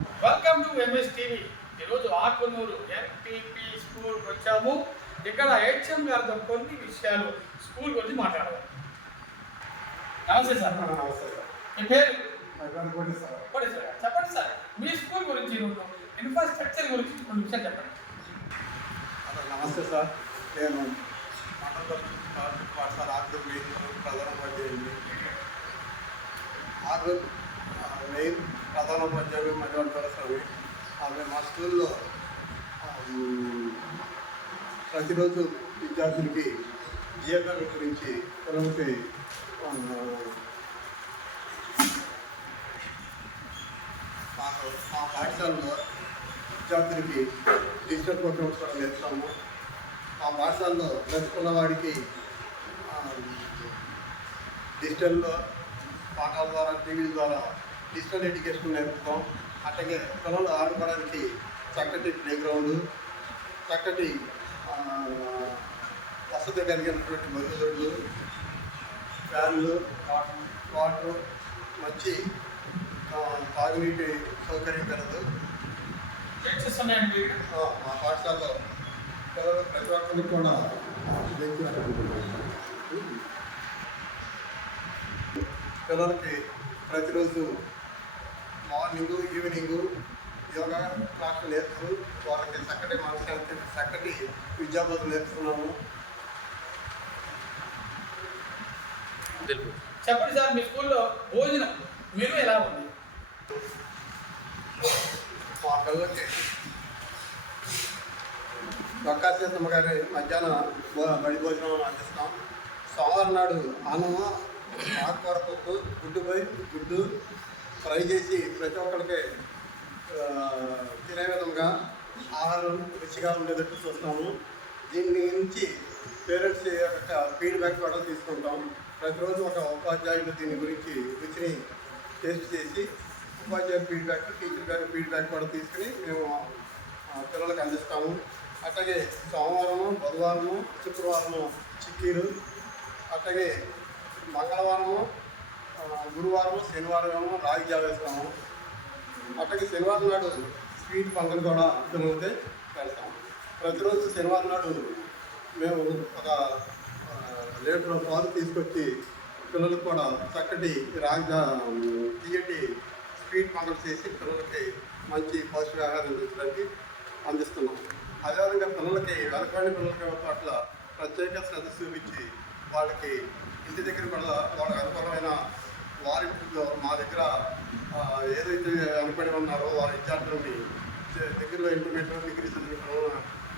Welcome to MS TV. ఈరోజు Akunuru NPP స్కూల్కి వచ్చాము. ఇక్కడ హెచ్ఎం గారితో కొన్ని విషయాలు స్కూల్ గురించి మాట్లాడదాం. నమస్తే సార్. నమస్తే సార్. మీ పేరు? కోటి సార్. కోటి సార్. చెప్పండి సార్, మీ స్కూల్ గురించి ఇన్ఫ్రాస్ట్రక్చర్ గురించి కొన్ని విషయాలు చెప్పండి. నమస్తే సార్. నేను మండల పాఠశాల ఆగ్రూర్ ప్రధానోపాధ్యాయుని. ఆగ్రూర్ మెయిన్ ప్రధానోపాధ్యాయులు మధ్యవర్తి స్వామి. మా స్కూల్లో ప్రతిరోజు విద్యార్థులకి జియోగ్రఫీ గురించి పిల్లలకి మా పాఠశాలలో విద్యార్థులకి డిజిటల్ ప్రోగ్రామ్స్ కూడా నేర్పుతాము. మా పాఠశాలలో బ్రతుకున్నవాడికి డిజిటల్లో పాఠాల ద్వారా టీవీల ద్వారా డిజిటల్ ఎడ్యుకేషన్ నేర్పుతాం. అట్లాగే పిల్లలు ఆడుకోవడానికి చక్కటి ప్లేగ్రౌండ్, చక్కటి వసతి కలిగినటువంటి మరుగుదొడ్లు, ఫ్యాన్లు, వాటర్, మంచి తాగునీటి సౌకర్యం కలదు. మా పాఠశాలలో పిల్లలు ప్రతి ఒక్కరికి కూడా పిల్లలకి ప్రతిరోజు మార్నింగు ఈవినింగు యోగా క్లాసులు నేర్పుతూ వాళ్ళకి చక్కటి మనశ్శాంతి, చక్కటి విద్యాబోధన నేర్పుతున్నాము. చెప్పండి సార్, మీ స్కూల్లో భోజనం మీరు ఎలా ఉంది? మా పిల్లలకి ప్రకాశమ్మ గారి మధ్యాహ్నం బడి భోజనం అందిస్తాం. సోమవారం నాడు అన్నము, ఆకుకూర పప్పు, గుడ్డు ఫ్రై చేసి ప్రతి ఒక్కరికి తినే విధంగా ఆహారం రుచిగా ఉండేటట్టు చూస్తాము. దీని నుంచి పేరెంట్స్ యొక్క ఫీడ్బ్యాక్ కూడా తీసుకుంటాం. ప్రతిరోజు ఒక ఉపాధ్యాయులు దీని గురించి రుచిని టేస్ట్ చేసి ఉపాధ్యాయుల ఫీడ్బ్యాక్, టీచర్ గారి ఫీడ్బ్యాక్ కూడా తీసుకుని మేము పిల్లలకు అందిస్తాము. అట్లాగే సోమవారము, బుధవారము, శుక్రవారము చిక్కీలు, అట్లాగే మంగళవారము, గురువారము, శనివారము రాగి జావ వేస్తాము. అట్లాగే శనివారం నాడు స్వీట్ పొంగల్ కూడా పిల్లలకి పెడతాము. ప్రతిరోజు శనివారం నాడు మేము ఒక లీటర్ పాలు తీసుకొచ్చి పిల్లలకు కూడా చక్కటి తీయటి స్వీట్ పొంగల్ చేసి పిల్లలకి మంచి పౌష్టికాహారం అందిస్తున్నాం. అదేవిధంగా పిల్లలకి వెనకబడిన పిల్లలకి పట్ల ప్రత్యేక శ్రద్ధ చూపించి వాళ్ళకి ఇంటి దగ్గర కూడా వాళ్ళకి అనుకూలమైన వారింటితో మా దగ్గర ఏదైతే వెనకబడి ఉన్నారో వారి విద్యార్థులని దగ్గరలో ఇంటర్మీడియట్ డిగ్రీ చదివిన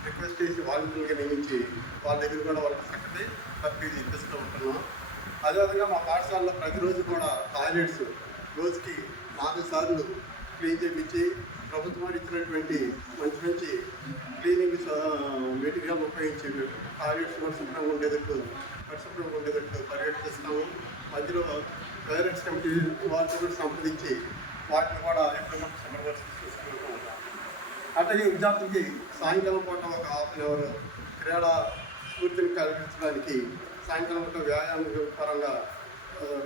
రిక్వెస్ట్ చేసి వాలంటీర్లుగా నియమించి వాళ్ళ దగ్గర కూడా వాళ్ళకి చక్కటి తప్పి ఇప్పిస్తూ ఉంటున్నాం. అదేవిధంగా మా పాఠశాలలో ప్రతిరోజు కూడా టాయిలెట్స్ రోజుకి 4 సార్లు క్లీన్ చేయించి ప్రభుత్వం ఇచ్చినటువంటి మంచి క్లీనింగ్ మెటీరియల్ ఉపయోగించి టాయిలెట్స్ కూడా పరిశుభ్రంగా ఉండేటట్టు పర్యవేక్షిస్తాము. మధ్యలో పేరెంట్స్ కమిటీ వారితో కూడా సంప్రదించి వాటిని కూడా ఎప్పటికప్పుడు శుభ్రపరిచి చూసుకుంటూ ఉంటాం. అట్లాగే విద్యార్థులకి సాయంకాలం పూట ఒక ½ అవర్ క్రీడా స్ఫూర్తిని కలిగించడానికి సాయంకాలం పూట వ్యాయామం పరంగా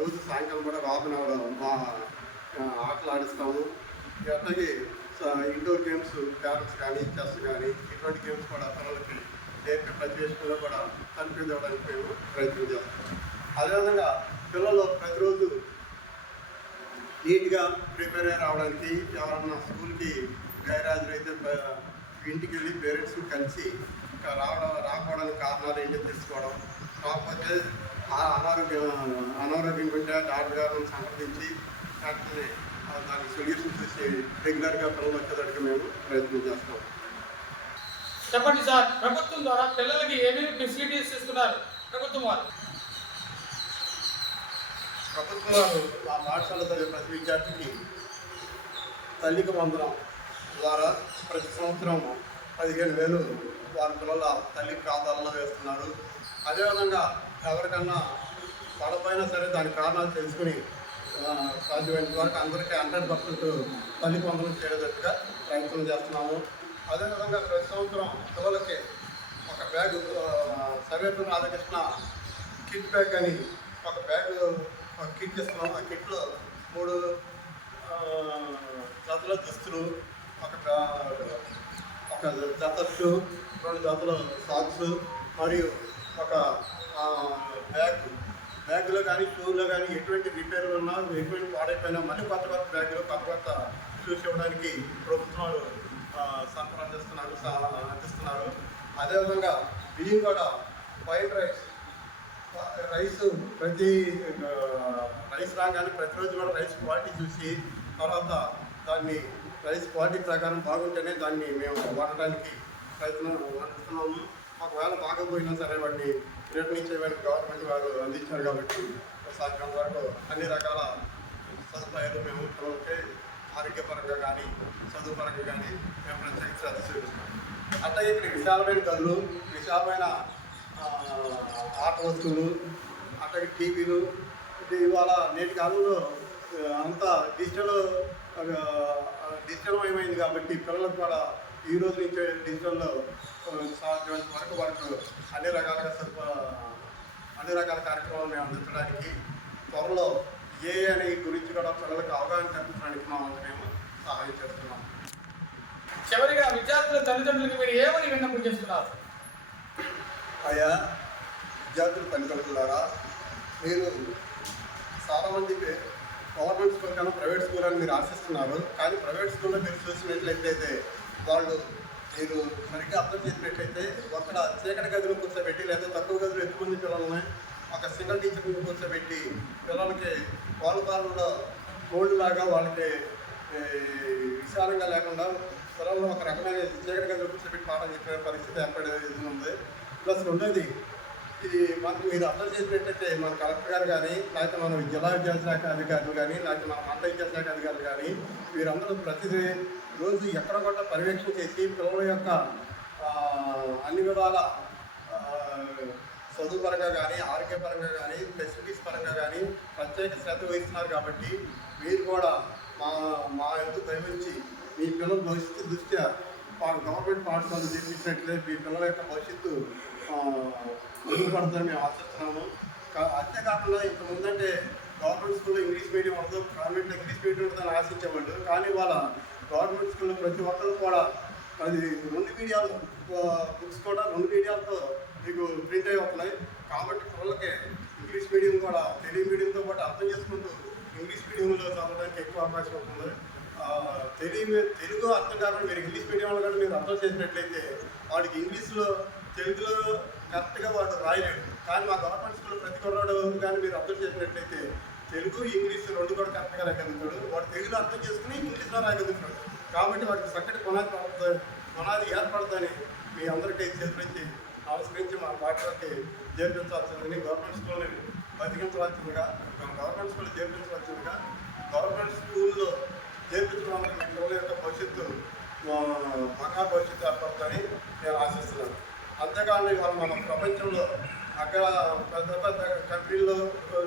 రోజు సాయంకాలం పూట ఒక ½ అవర్ మా ఆటలు ఆడిస్తాము. అట్లాగే ఇండోర్ గేమ్స్, క్యారమ్స్ కానీ, చెస్ కానీ ఇటువంటి గేమ్స్ కూడా పిల్లలకి నేర్పే ప్రతి విషయంలో కూడా కనిపించడానికి మేము ప్రయత్నం చేస్తాం. అదేవిధంగా పిల్లలు ప్రతిరోజు నీట్గా ప్రిపేర్ అయ్యి రావడానికి ఎవరన్నా స్కూల్కి గైరాజులైతే ఇంటికి వెళ్ళి పేరెంట్స్ని కలిసి రాకపోవడానికి కారణాలు ఏంటో తెలుసుకోవడం, కాకపోతే అనారోగ్యం ఉంటే డాక్టర్ గారిని సంప్రదించి డాక్టర్ని దానికి సొల్యూషన్ చూసి రెగ్యులర్గా పిల్లలు వచ్చేటట్టుగా మేము ప్రయత్నం చేస్తాం. చెప్పండి సార్, ప్రభుత్వం ద్వారా పిల్లలకి ఏమేమి ఫెసిలిటీస్ ఇస్తున్నారు ప్రభుత్వం వారు? ప్రభుత్వం వారు మా పాఠశాల చదివే ప్రతి విద్యార్థికి తల్లికి వందనం ద్వారా ప్రతి సంవత్సరం 15,000 వారి పిల్లల తల్లి ఖాతాల్లో వేస్తున్నారు. అదేవిధంగా ఎవరికన్నా పడపోయినా సరే దాని కారణాలు తెలుసుకుని సాధ్యమైనంత వరకు అందరికీ 100% తల్లికి వందనం చేరేటట్టుగా ప్రయత్నం చేస్తున్నాము. అదేవిధంగా ప్రతి సంవత్సరం పిల్లలకి ఒక bag Sarvepalli Radhakrishna kit bag అని ఒక బ్యాగ్ కిట్ ఇస్తున్నాం. ఆ కిట్లో 3 జతల దుస్తులు, ఒక జత షూ, 2 జతల సాక్స్ మరియు ఒక బ్యాగులో కానీ షూలో కానీ ఎటువంటి రిపేర్లు ఉన్నా, ఎటువంటి పాడైపోయినా మళ్ళీ కొత్త కొత్త షూస్ ఇవ్వడానికి ప్రభుత్వాలు అందిస్తున్నారు. అదేవిధంగా బియ్యం కూడా వైట్ రైస్ ప్రతి రైస్ రాగానే ప్రతిరోజు కూడా రైస్ క్వాలిటీ చూసి తర్వాత దాన్ని రైస్ క్వాలిటీ ప్రకారం బాగుంటేనే దాన్ని మేము వాడడానికి వండుతున్నాము. ఒకవేళ బాగపోయినా సరే వాటిని రిటర్న్ చేయడానికి గవర్నమెంట్ వారు అందించారు కాబట్టి సాయంత్రం వరకు అన్ని రకాల సదుపాయాలు మేము పిల్లలకి ఆరోగ్యపరంగా కానీ చదువు పరంగా కానీ మేము ప్రత్యేక శ్రద్ధ చూపిస్తాం. అట్లాగే ఇక్కడ విశాలమైన గదులు, విశాలమైన ఆట వస్తువులు, అట్లాగే టీవీలు, ఇది ఇవాళ నేటి కాలంలో అంతా డిజిటల్మయమైంది కాబట్టి పిల్లలకు కూడా ఈ రోజు నుంచే డిజిటల్లో సాధ్యమైనంత వరకు వాళ్ళకు అన్ని రకాల కార్యక్రమాలు మేము అందించడానికి త్వరలో అనే గురించి కూడా పిల్లలకు అవగాహన కల్పించడానికి మేము సహాయం చేస్తున్నాం. చివరిగా విద్యార్థుల తల్లిదండ్రులకు మీరు ఏమని విన్నప్పుడు చేస్తున్నారు? అయ్యా విద్యార్థుల తల్లిదండ్రులారా, మీరు చాలామంది గవర్నమెంట్ స్కూల్ కన్నా ప్రైవేట్ స్కూల్ అని మీరు ఆశిస్తున్నారు. కానీ ప్రైవేట్ స్కూల్లో మీరు చూసినట్లయితే మీరు సరిగ్గా అర్థం చేసినట్లయితే అక్కడ చీకటి గదిలో కూర్చోబెట్టి లేదా తక్కువ గదిలో ఎక్కువ మంది పిల్లల్ని ఒక సింగిల్ టీచర్ని కూర్చోబెట్టి పిల్లలకి పాలుపాలలో కోల్డ్ లాగా వాళ్ళకి విశాలంగా లేకుండా పిల్లలను ఒక రకమైన చీకటి గదిలో కూర్చోబెట్టి పాఠం చెప్పే పరిస్థితి ఏర్పడేది ఉంది. ప్లస్ రెండోది, ఇది మనకు మీరు అర్థం చేసినట్టయితే మన కలెక్టర్ గారు కానీ, లేకపోతే మన జిల్లా విద్యాశాఖ అధికారులు కానీ, లేకపోతే మన మండల విద్యాశాఖ అధికారులు కానీ వీరందరూ ప్రతి రోజు ఎక్కడ కూడా పర్యవేక్షణ చేసి పిల్లల యొక్క అన్ని విధాల చదువు పరంగా కానీ, ఆరోగ్యపరంగా కానీ, ఫెసిలిటీస్ పరంగా కానీ ప్రత్యేక శ్రద్ధ వహిస్తున్నారు. కాబట్టి మీరు కూడా మా ఎందుకు దయవించి మీ పిల్లల భవిష్యత్తు దృష్ట్యా గవర్నమెంట్ పాఠశాలలు చేపించినట్లయితే మీ పిల్లల యొక్క భవిష్యత్తు మెరుగుపడుతుందని మేము ఆశిస్తున్నాము. అంతేకాకుండా ఇంతకుముందంటే గవర్నమెంట్ స్కూల్లో ఇంగ్లీష్ మీడియం ఉండదు, కాన్వెంట్లో ఇంగ్లీష్ మీడియం ఉంటుందని ఆశించేవాళ్ళు. కానీ వాళ్ళ గవర్నమెంట్ స్కూల్లో ప్రతి ఒక్కరు కూడా అది 2 మీడియాలు బుక్స్ కూడా 2 మీడియాలతో మీకు ప్రింట్ అయి వస్తున్నాయి. కాబట్టి పిల్లలకి ఇంగ్లీష్ మీడియం కూడా తెలుగు మీడియంతో పాటు అర్థం చేసుకుంటూ ఇంగ్లీష్ మీడియంలో చదవడానికి ఎక్కువ అవకాశం ఉంటుంది. తెలుగు అర్థం కాకుండా మీరు ఇంగ్లీష్ మీడియంలో కూడా మీరు అర్థం చేసినట్లయితే వాడికి తెలుగులో కరెక్ట్గా వాడు రాయలేడు. కానీ మా గవర్నమెంట్ స్కూల్లో ప్రతి కుర్రాడు కానీ మీరు అర్థం చేసినట్లయితే తెలుగు, ఇంగ్లీష్ 2 కూడా కరెక్ట్గా రాయగలుగుతాడు. వాడు తెలుగులో అర్థం చేసుకుని ఇంగ్లీష్లో రాయగలుగుతాడు. కాబట్టి వాడికి చక్కటి పునాది ఏర్పడుతుందని మీ అందరికీ చేతులెత్తి నమస్కరించి మా పాఠశాలకి చేర్పించాల్సిందని, గవర్నమెంట్ స్కూల్ని బతికించవలసిందిగా, గవర్నమెంట్ స్కూల్ చేర్పించవలసిందిగా, గవర్నమెంట్ స్కూల్లో చేర్పించడం వల్ల మీ పిల్లల యొక్క భవిష్యత్తు బంగారు భవిష్యత్తు ఏర్పడుతుందని నేను ఆశిస్తున్నాను. అంతేకాకుండా ఇవాళ మన ప్రపంచంలో అక్కడ పెద్ద పెద్ద కంట్రీల్లో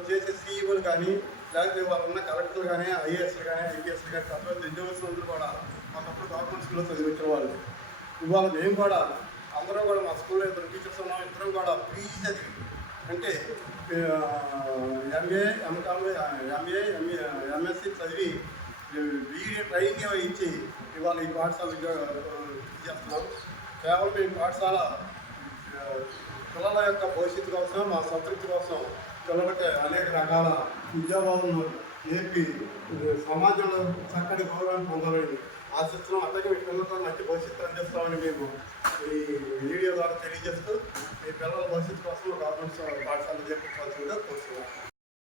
చేసే సీఈఓలు కానీ, లేకపోతే వాళ్ళు ఉన్న కలెక్టర్లు కానీ, ఐఏఎస్లు కానీ, ఐపీఎస్లు కానీ, పెద్ద పెద్ద ఉద్యోగస్తులందరూ కూడా ఒకప్పుడు గవర్నమెంట్ స్కూల్లో చదివించిన వాళ్ళు. ఇవాళ మేము కూడా అందరం కూడా మా స్కూల్లో 2 టీచర్స్ ఉన్నాం. ఇద్దరం కూడా పీజీ చదివి అంటే ఎంఏ, ఎంకామ్, ఎంఎస్సీ చదివి బీఈడీ ట్రైనింగ్ ఇచ్చి ఇవాళ ఈ పాఠశాల చేస్తున్నాం. కేవలం ఈ పాఠశాల పిల్లల యొక్క భవిష్యత్తు కోసం, మా సంతృప్తి కోసం పిల్లలకి అనేక రకాల ఉద్యోగాలను నేర్పి సమాజంలో చక్కటి గౌరవాన్ని పొందాలని ఆశిస్తున్నాం. అలాగే మీ పిల్లలతో మంచి భవిష్యత్తు అందిస్తామని మేము ఈ వీడియో ద్వారా తెలియజేస్తూ మీ పిల్లల భవిష్యత్తు కోసం గవర్నమెంట్ పాఠశాలలో చేర్పించాల్సిందిగా కోరుతున్నాం.